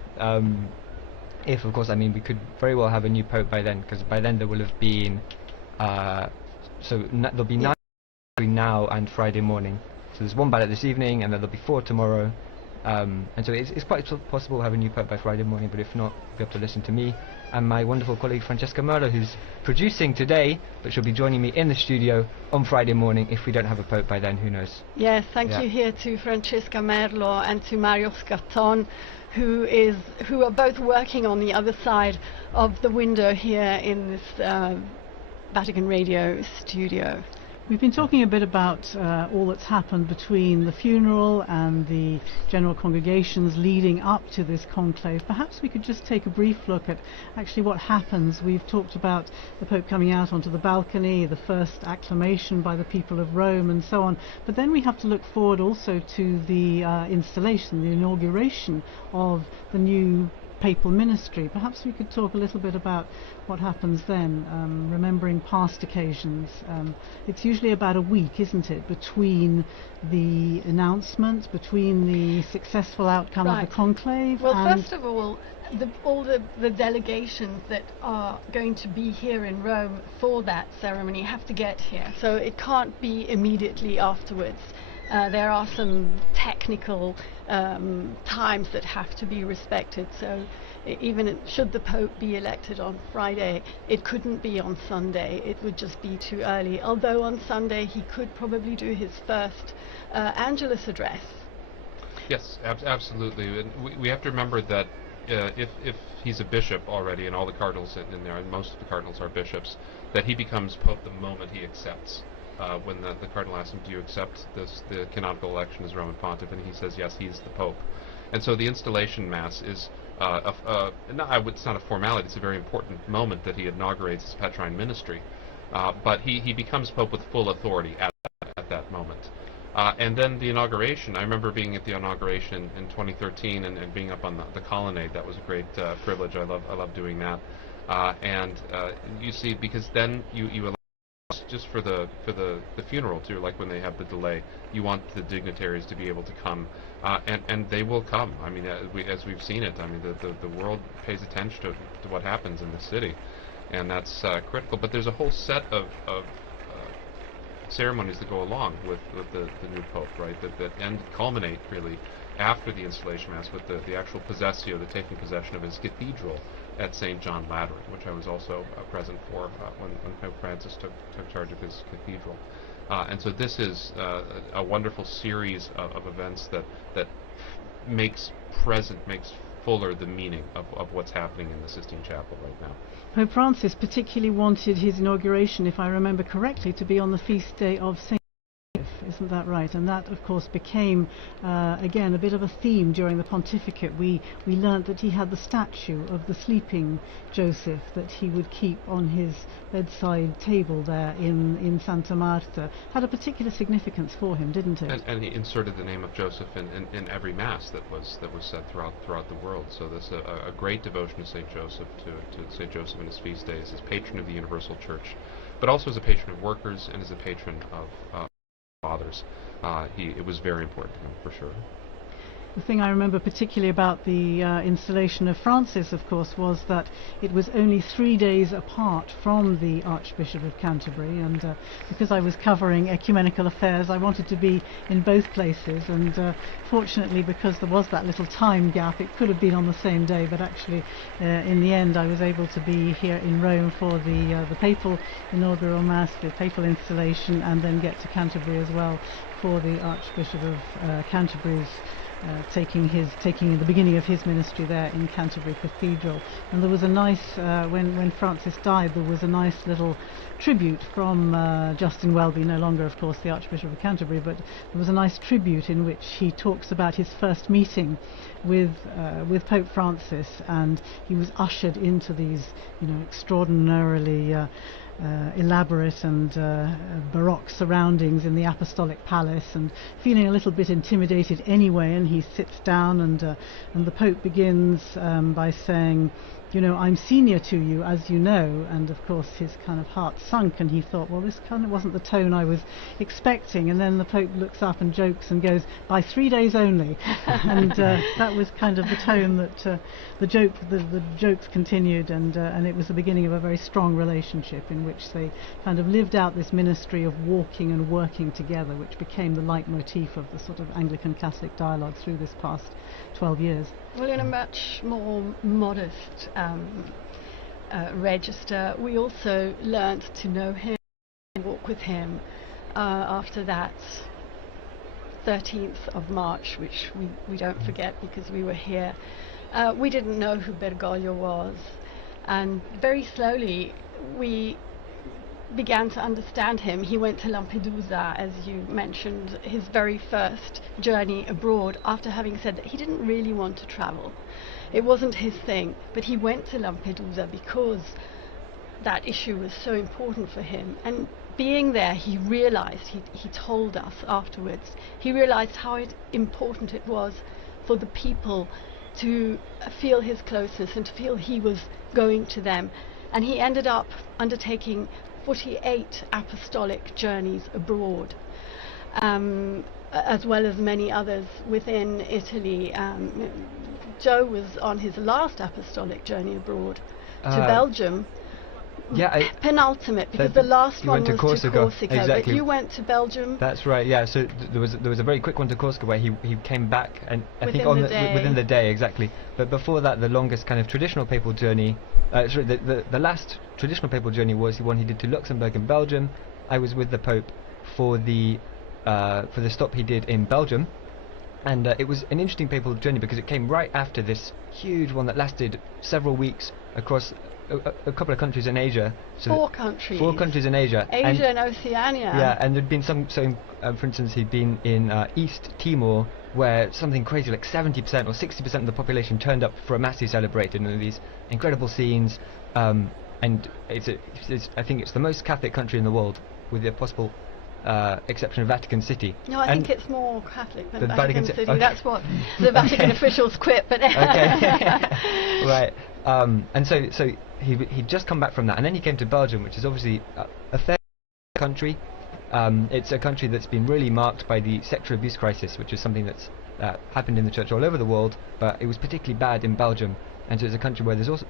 If, of course, I mean, we could very well have a new pope by then, because by then there will have been there'll be 9 between now and Friday morning. So there's 1 ballot this evening, and then there'll be 4 tomorrow. And so it's quite possible to have a new pope by Friday morning, but if not, you'll be able to listen to me and my wonderful colleague Francesca Merlo, who's producing today, but she'll be joining me in the studio on Friday morning. If we don't have a pope by then, who knows? Yes, thank Yeah. you here to Francesca Merlo and to Mario Scarton, who are both working on the other side of the window here in this Vatican Radio studio. We've been talking a bit about all that's happened between the funeral and the general congregations leading up to this conclave. Perhaps we could just take a brief look at actually what happens. We've talked about the Pope coming out onto the balcony, the first acclamation by the people of Rome and so on. But then we have to look forward also to the installation, the inauguration of the new papal ministry. Perhaps we could talk a little bit about what happens then, remembering past occasions. It's usually about a week, isn't it, between the announcement, between the successful outcome of Right. the conclave. Well, and first of all the delegations that are going to be here in Rome for that ceremony have to get here, so it can't be immediately afterwards. There are some technical times that have to be respected, so even should the Pope be elected on Friday, it couldn't be on Sunday. It would just be too early, although on Sunday he could probably do his first Angelus address. Yes, absolutely. And we have to remember that if he's a bishop already, and all the cardinals in there, and most of the cardinals are bishops, that he becomes Pope the moment he accepts. When the cardinal asks him, "Do you accept the canonical election as Roman Pontiff?" and he says, "Yes, he's the Pope." And so the installation Mass is, it's not a formality, it's a very important moment that he inaugurates his Petrine ministry. But he becomes Pope with full authority at that moment. And then the inauguration, I remember being at the inauguration in 2013 and being up on the colonnade. That was a great privilege. I love doing that. And you see, because then you allow, just for the funeral too, like when they have the delay, you want the dignitaries to be able to come, and they will come. I mean, as we've seen it, I mean, the world pays attention to what happens in the city, and that's critical. But there's a whole set of ceremonies that go along with the new pope, right? That culminate really after the installation Mass with the actual possessio, the taking possession of his cathedral at St. John Lateran, which I was also present for when Pope Francis took charge of his cathedral. And so this is a wonderful series of events that makes fuller the meaning of what's happening in the Sistine Chapel right now. Pope Francis particularly wanted his inauguration, if I remember correctly, to be on the feast day of St. Isn't that right? And that, of course, became, again, a bit of a theme during the pontificate. We learnt that he had the statue of the sleeping Joseph that he would keep on his bedside table there in Santa Marta. Had a particular significance for him, didn't it? And he inserted the name of Joseph in every Mass that was said throughout the world. So there's a great devotion to St. Joseph, to St. Joseph in his feast days, as patron of the Universal Church, but also as a patron of workers and as a patron of fathers. It was very important to him, for sure. The thing I remember particularly about the installation of Francis, of course, was that it was only 3 days apart from the Archbishop of Canterbury, and because I was covering ecumenical affairs, I wanted to be in both places, and fortunately, because there was that little time gap, it could have been on the same day, but actually in the end I was able to be here in Rome for the papal inaugural Mass, the papal installation, and then get to Canterbury as well before the Archbishop of Canterbury's taking the beginning of his ministry there in Canterbury Cathedral. And there was a nice, when Francis died, there was a nice little tribute from Justin Welby, no longer of course the Archbishop of Canterbury, but there was a nice tribute in which he talks about his first meeting with Pope Francis, and he was ushered into these, extraordinarily elaborate and baroque surroundings in the apostolic palace, and feeling a little bit intimidated anyway, and he sits down, and the Pope begins by saying, I'm senior to you, as you know. And of course his kind of heart sunk, and he thought, well, this kind of wasn't the tone I was expecting. And then the Pope looks up and jokes and goes, by 3 days only. And that was kind of the tone that the jokes continued, and it was the beginning of a very strong relationship in which they kind of lived out this ministry of walking and working together, which became the leitmotif of the sort of Anglican Catholic dialogue through this past 12 years. Well, in a much more modest register, we also learnt to know him and walk with him after that 13th of March, which we don't forget because we were here. We didn't know who Bergoglio was, and very slowly we began to understand him. He went to Lampedusa, as you mentioned, his very first journey abroad, after having said that he didn't really want to travel. It wasn't his thing, but he went to Lampedusa because that issue was so important for him. And being there, he realized, he told us afterwards, he realized how important it was for the people to feel his closeness and to feel he was going to them. And he ended up undertaking 48 apostolic journeys abroad, as well as many others within Italy. Joe was on his last apostolic journey abroad to Belgium. Yeah, penultimate, because the last one was to Corsica, exactly. But you went to Belgium. That's right. Yeah. So there was a very quick one to Corsica where he came back, and I think within the day, exactly. But before that, the longest kind of traditional papal journey, the last traditional papal journey was the one he did to Luxembourg and Belgium. I was with the Pope for the stop he did in Belgium, and it was an interesting papal journey because it came right after this huge one that lasted several weeks across a couple of countries in Asia. So 4 countries. 4 countries in Asia. Asia and Oceania. Yeah, and there'd been some. So, for instance, he'd been in East Timor, where something crazy like 70% or 60% of the population turned up for a mass he celebrated, and these incredible scenes. And I think it's the most Catholic country in the world, with the possible exception of Vatican City. No, I think it's more Catholic than the Vatican City. Okay. That's what the Vatican officials quit. But right. And so he'd just come back from that, and then he came to Belgium, which is obviously a fair country. It's a country that's been really marked by the sexual abuse crisis, which is something that's happened in the church all over the world, but it was particularly bad in Belgium. And so it's a country where there's also,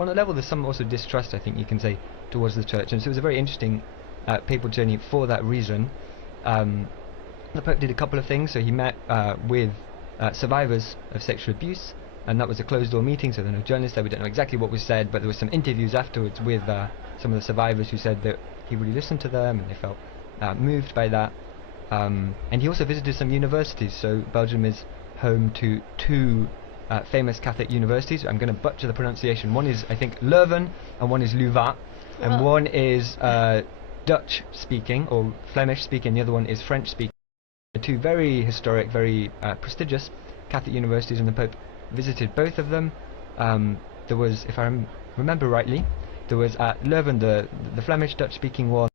on a level, there's some also distrust, I think you can say, towards the church. And so it was a very interesting papal journey for that reason. The Pope did a couple of things. So he met with survivors of sexual abuse, and that was a closed-door meeting, so there were no journalists there. We don't know exactly what was said, but there were some interviews afterwards with some of the survivors who said that he really listened to them and they felt moved by that. And he also visited some universities. So Belgium is home to 2 famous Catholic universities. I'm going to butcher the pronunciation. One is, I think, Leuven, and one is Louvain, and one is Dutch-speaking or Flemish-speaking, the other one is French-speaking. 2 very historic, very prestigious Catholic universities, and the Pope visited both of them. There was, if I remember rightly, there was at Leuven, the Flemish Dutch-speaking one.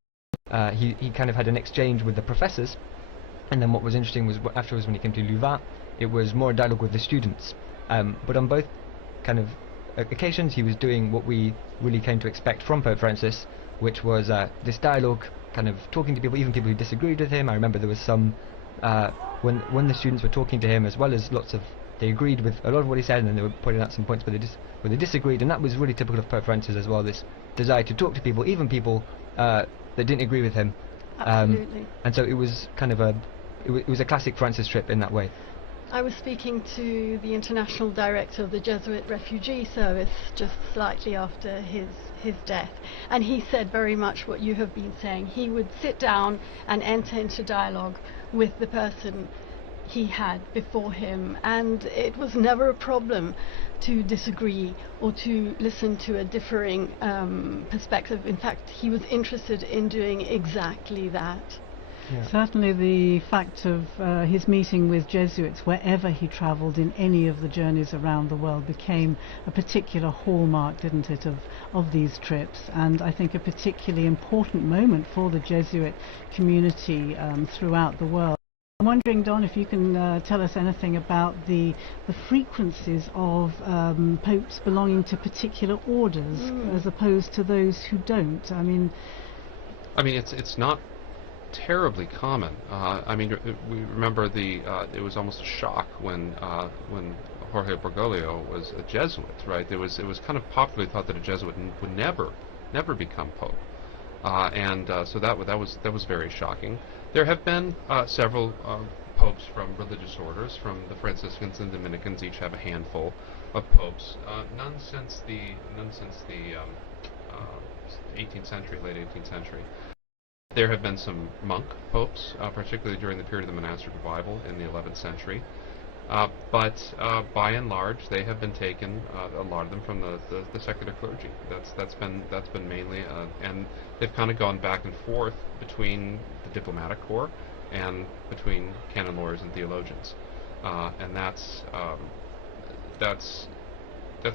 He kind of had an exchange with the professors, and then what was interesting was afterwards when he came to Louvain, it was more a dialogue with the students. But on both kind of occasions, he was doing what we really came to expect from Pope Francis, which was this dialogue, kind of talking to people, even people who disagreed with him. I remember there was some when the students were talking to him, as well as they agreed with a lot of what he said, and then they were pointing out some points where they disagreed, and that was really typical of Pope Francis as well, this desire to talk to people, even people that didn't agree with him. Absolutely. And so it was kind of it was a classic Francis trip in that way. I was speaking to the international director of the Jesuit refugee service just slightly after his death, and he said very much what you have been saying. He would sit down and enter into dialogue with the person he had before him, and it was never a problem to disagree or to listen to a differing perspective. In fact, he was interested in doing exactly that. Yeah. Certainly the fact of his meeting with Jesuits wherever he travelled in any of the journeys around the world became a particular hallmark, didn't it, of these trips, and I think a particularly important moment for the Jesuit community throughout the world. I'm wondering, Don, if you can tell us anything about the frequencies of popes belonging to particular orders as opposed to those who don't. I mean, it's not terribly common. We remember it was almost a shock when Jorge Bergoglio was a Jesuit, right? It was kind of popularly thought that a Jesuit would never become pope, so that was very shocking. There have been several popes from religious orders. From the Franciscans and Dominicans, each have a handful of popes. None since the 18th century, late 18th century. There have been some monk popes, particularly during the period of the monastic revival in the 11th century. But by and large, they have been taken, a lot of them, from the secular clergy. That's been mainly, and they've kind of gone back and forth between the diplomatic corps and between canon lawyers and theologians, and that's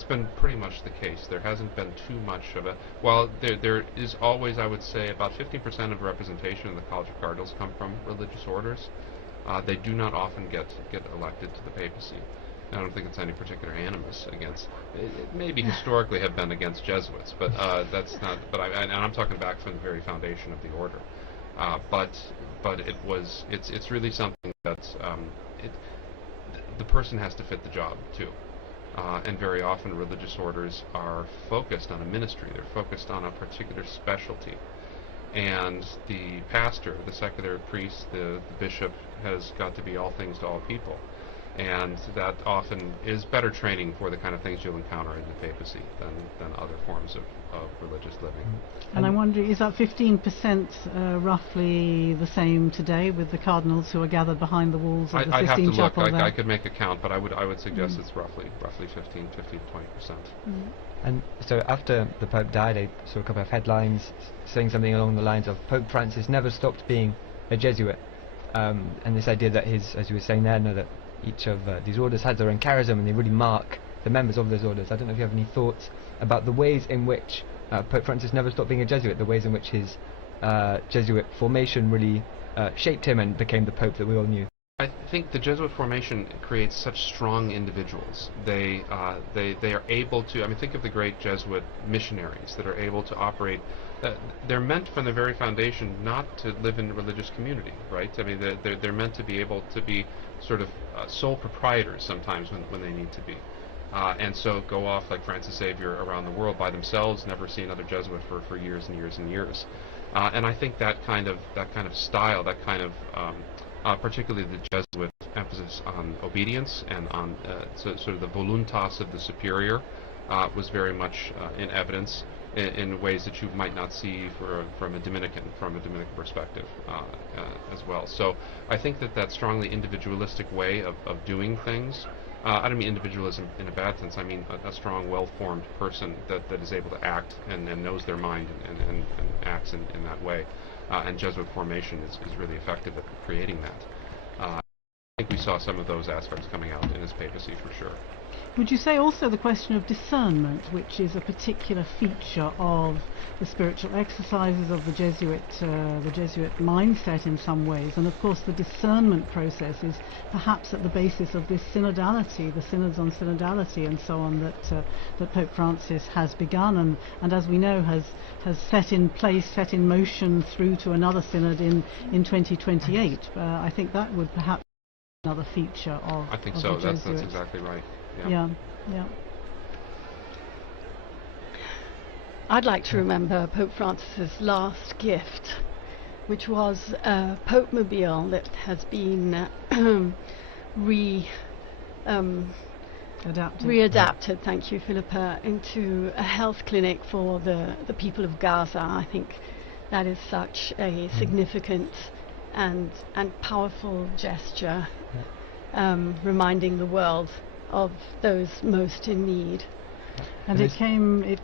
been pretty much the case. There hasn't been too much of a... While there is always, I would say, about 15% of representation in the College of Cardinals come from religious orders. They do not often get elected to the papacy. I don't think it's any particular animus against... It maybe historically have been against Jesuits, but that's not... And I'm talking back from the very foundation of the order. But it's really something that the person has to fit the job too. And very often religious orders are focused on a ministry. They're focused on a particular specialty. And the pastor, the secular priest, the bishop has got to be all things to all people. And that often is better training for the kind of things you'll encounter in the papacy than other forms of religious living. And I wonder, is that 15% roughly the same today with the cardinals who are gathered behind the walls of the I'd have to Sistine look. Chapel there? I could make a count, but I would suggest it's roughly 15 to 20%. And so after the Pope died, I saw a couple of headlines saying something along the lines of Pope Francis never stopped being a Jesuit. And this idea that as you were saying there, that each of these orders has their own charism and they really mark the members of those orders. I don't know if you have any thoughts about the ways in which Pope Francis never stopped being a Jesuit, the ways in which his Jesuit formation really shaped him and became the Pope that we all knew. I think the Jesuit formation creates such strong individuals. They are able to, think of the great Jesuit missionaries that are able to operate. They're meant from the very foundation not to live in a religious community, right? They're meant to be able to be sort of sole proprietors sometimes when they need to be. And so go off like Francis Xavier around the world by themselves, never see another Jesuit for years and years and years. And I think that kind of style, that kind of particularly the Jesuit emphasis on obedience and on sort of the voluntas of the superior was very much in evidence in ways that you might not see from a Dominican perspective as well. So I think that strongly individualistic way of doing things, I don't mean individualism in a bad sense, I mean a strong, well-formed person that is able to act and knows their mind and acts in that way. And Jesuit formation is really effective at creating that. I think we saw some of those aspects coming out in his papacy for sure. Would you say also the question of discernment, which is a particular feature of the spiritual exercises of the Jesuit mindset in some ways, and of course the discernment process is perhaps at the basis of this synodality, the synods on synodality and so on that Pope Francis has begun and as we know has set in place, set in motion through to another synod in 2028. I think that would perhaps be another feature of I think of so. the That's exactly right. Yeah. I'd like to remember Pope Francis's last gift, which was a Pope Mobile that has been readapted, thank you, Philippa, into a health clinic for the people of Gaza. I think that is such a significant and powerful gesture, reminding the world of those most in need. And it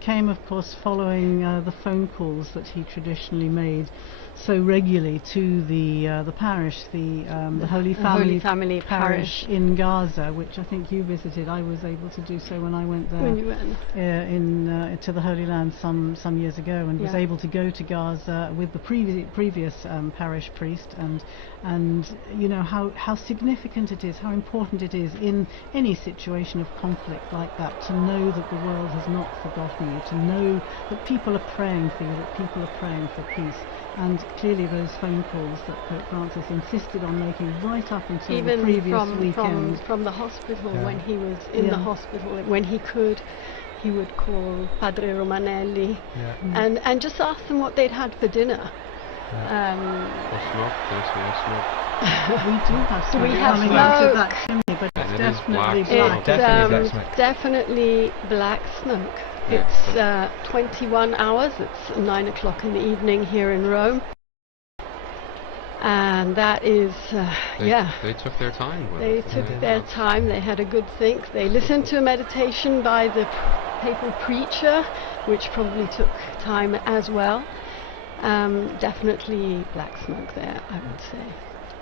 came, of course, following the phone calls that he traditionally made so regularly to the parish, the Holy Family Parish in Gaza, which I think you visited. I was able to do so when I went there When you went. to the Holy Land some years ago, and was able to go to Gaza with the previous parish priest, and you know how significant it is, how important it is in any situation of conflict like that to know that the world has not forgotten you, to know that people are praying for you, that people are praying for peace. And clearly those phone calls that Pope Francis insisted on making right up until Even the previous weekend. from the hospital, when he was in the hospital, when he could, he would call Padre Romanelli and just ask them what they'd had for dinner. Smoke, there's no smoke. We do have smoke we have coming out of smoke? that chimney, but And it's it is definitely black black. smoke. Definitely black smoke. It's 21 hours. It's 9 o'clock in the evening here in Rome, and that is They took their time with They it. took their time. They had a good think. They listened to a meditation by the papal preacher, which probably took time as well. Definitely black smoke there, I would say.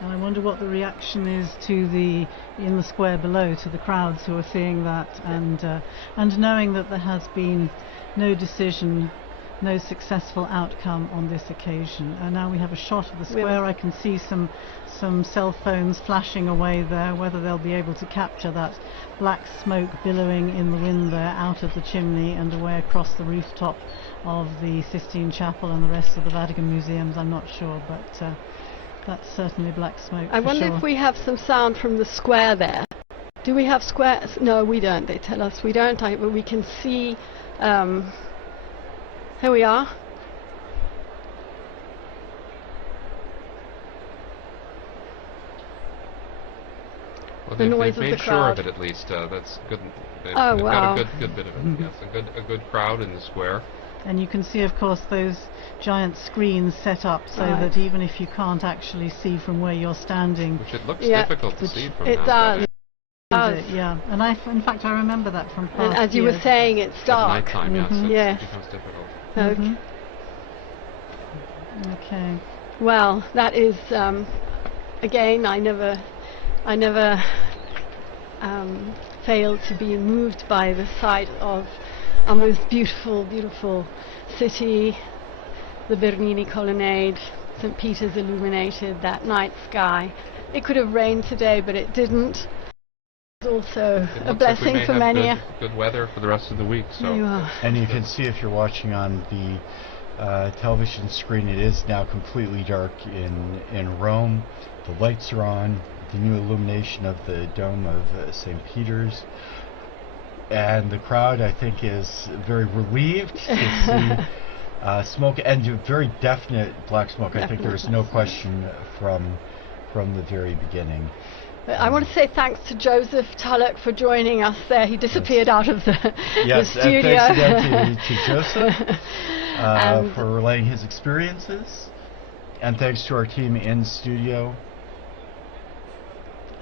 And I wonder what the reaction is in the square below, to the crowds who are seeing that, and knowing that there has been no decision, no successful outcome on this occasion. And now we have a shot of the square. I can see some cell phones flashing away there. Whether they'll be able to capture that black smoke billowing in the wind there out of the chimney and away across the rooftop of the Sistine Chapel and the rest of the Vatican museums, I'm not sure, but that's certainly black smoke. I wonder if we have some sound from the square there. Do we have squares? No, we don't. They tell us we don't. But we can see. Here we are. Well, The noise they've of made the sure crowd. of it, at least. That's good. They've Oh, got wow. a good bit of it. Yes, a good crowd in the square. And you can see, of course, those giant screens set up so that even if you can't actually see from where you're standing, Which it looks difficult to see from it now. does. yeah. And in fact, I remember that from past And as you years. were saying, it's At dark. nighttime, yes, Yes. it becomes difficult. Okay. Okay. Well, that is again. I never failed to be moved by the sight of our most beautiful city, the Bernini Colonnade, St. Peter's illuminated, that night sky. It could have rained today, but it didn't. It's also It a looks blessing like we for may many. have good weather for the rest of the week. So There you are. And you can see, if you're watching on the television screen, it is now completely dark in Rome. The lights are on, the new illumination of the dome of St. Peter's. And the crowd, I think, is very relieved to see smoke, and very definite black smoke. I think there's no question from the very beginning. I want to say thanks to Joseph Tulloch for joining us there. He disappeared out of the studio. Thanks again to Joseph for relaying his experiences. And thanks to our team in studio.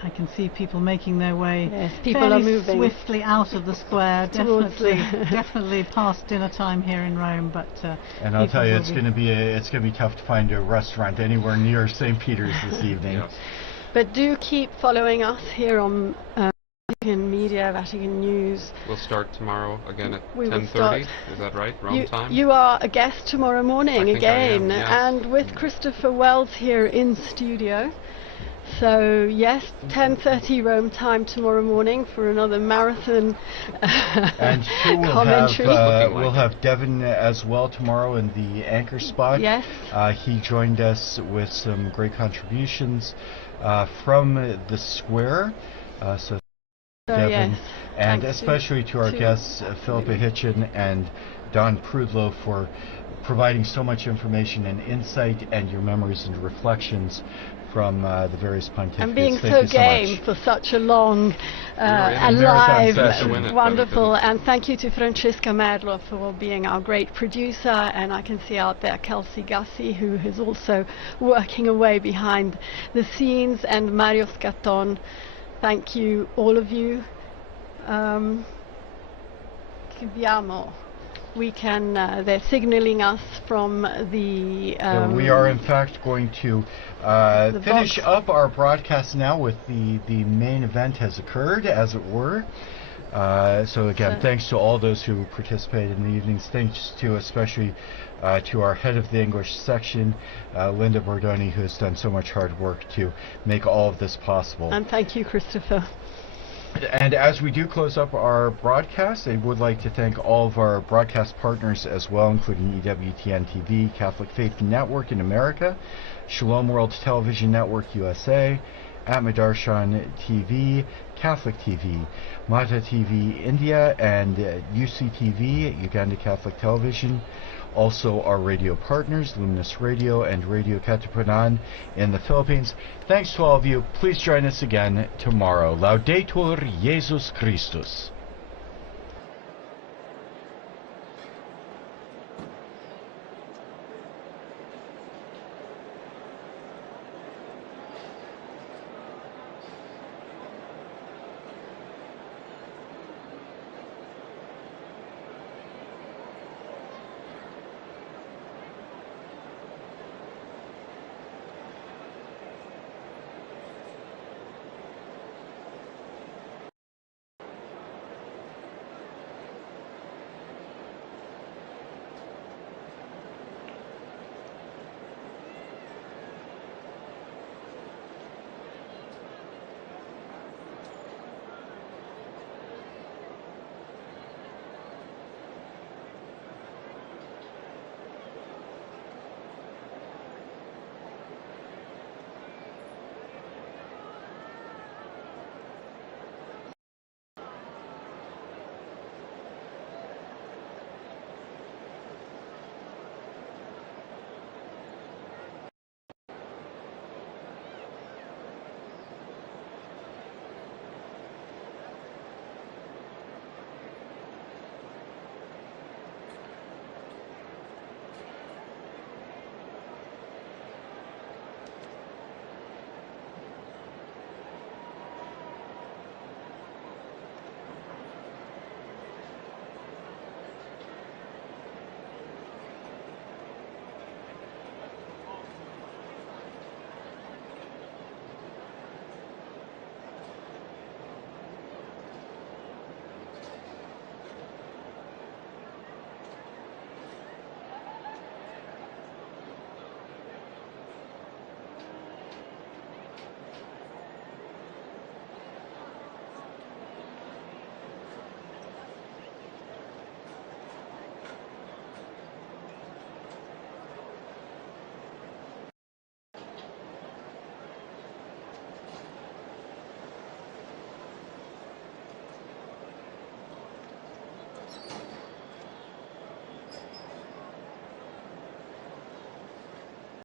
I can see people making their way people fairly are moving swiftly out of the square. Definitely past dinner time here in Rome. But and I'll tell you, it's going to be tough to find a restaurant anywhere near St. Peter's this evening. Yes. But do keep following us here on Vatican Media, Vatican News. We'll start tomorrow again at We will 10:30. start. Is that right? Rome time? You are a guest tomorrow morning I think again, I am, yes. and with Christopher Wells here in studio. So yes, 10:30 Rome time tomorrow morning for another marathon And sure commentary. we'll have Devin as well tomorrow in the anchor spot. Yes. He joined us with some great contributions from the square. So Devin. Yes. And Thanks especially to our guests, Philippa Hitchin and Don Prudlow, for providing so much information and insight and your memories and reflections from the various pontificates. And being Thank so you game much. for such a long, in alive, marathon session. wonderful. And thank you to Francesca Merlo for being our great producer. And I can see out there Kelsey Gussie, who is also working away behind the scenes, and Mario Scatton. Thank you, all of you. Chiudiamo. We can, they're signaling us from the... we are in fact going to finish up our broadcast now with the main event has occurred, as it were. So again, thanks to all those who participated in the evenings. Thanks to especially to our head of the English section, Linda Bordoni, who has done so much hard work to make all of this possible. And thank you, Christopher. And as we do close up our broadcast, I would like to thank all of our broadcast partners as well, including EWTN TV, Catholic Faith Network in America, Shalom World Television Network USA, Atmadarshan TV, Catholic TV, Mata TV India, and UCTV, Uganda Catholic Television. Also our radio partners, Luminous Radio and Radio Katipunan in the Philippines. Thanks to all of you. Please join us again tomorrow. Laudetur Jesus Christus.